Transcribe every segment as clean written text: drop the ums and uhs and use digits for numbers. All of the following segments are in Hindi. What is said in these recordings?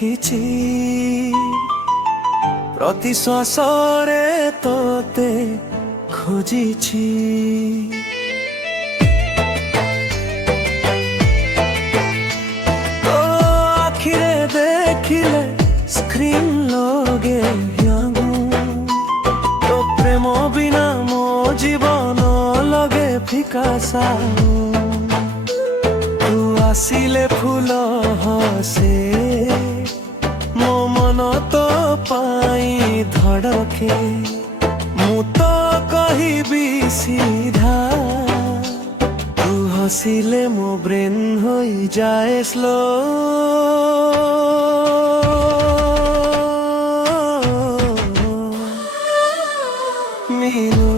ଦେଖିଛି ପ୍ରତି ଶ୍ୱାସରେ ତୋତେ ଖୋଜିଛି। ତୋ ଆଖିରେ ଦେଖିଲେ ସ୍କ୍ରିନ୍ ଲଗେ ତୋ ପ୍ରେମ ବିନା ମୋ ଜୀବନ ଲଗେ ଫିକା ସାଉ। ତୁ ଆସିଲେ ଫୁଲ ହସେ ମୋ ମନ ତୋ ପାଇଁ ଧଡ଼କେ। ମୁଁ ତ କହିବି ସିଧା ତୁ ହସିଲେ ମୋ ବ୍ରେନ୍ ହୋଇଯାଏ ସ୍ଲୋ। ମିନୁ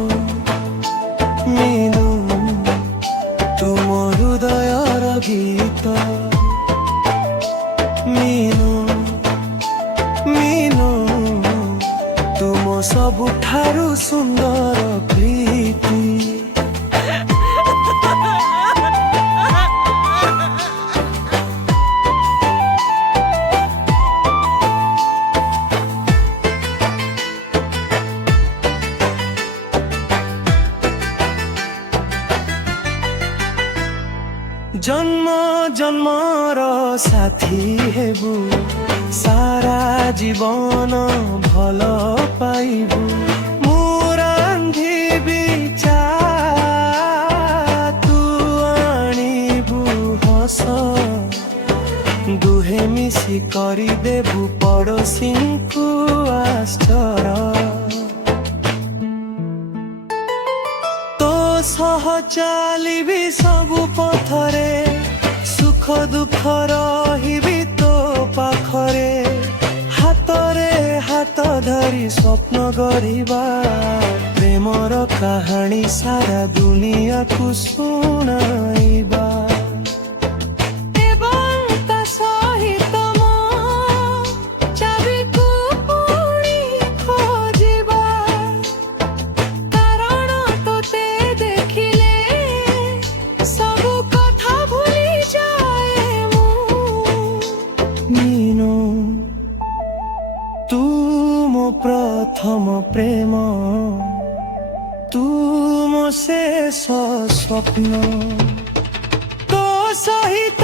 ମିନୁ ତୁ ମୋ ହୃଦୟର ଗୀତ। ମିନୁ ମିନୁ ତୁ ମୋ ସବୁଠାରୁ ସୁନ୍ଦର ପ୍ରୀତି। जन्म जन्मर साथी हेबु सारा जीवन भल पाइबु। मु रांधिबि चा तू आनिबु हस। दुहे मिसी करी देबु पड़ोसी को आश्चर्य। सह चालिबि सबु पथरे सुख दुख रहिबि तो पाखरे। हातरे हात धरी स्वप्न गढ़िबा प्रेमर कहानी सारा दुनिया को सुनाइबा। मीनू तू मो प्रथम प्रेम तू मो शेष स्वप्न तो सहित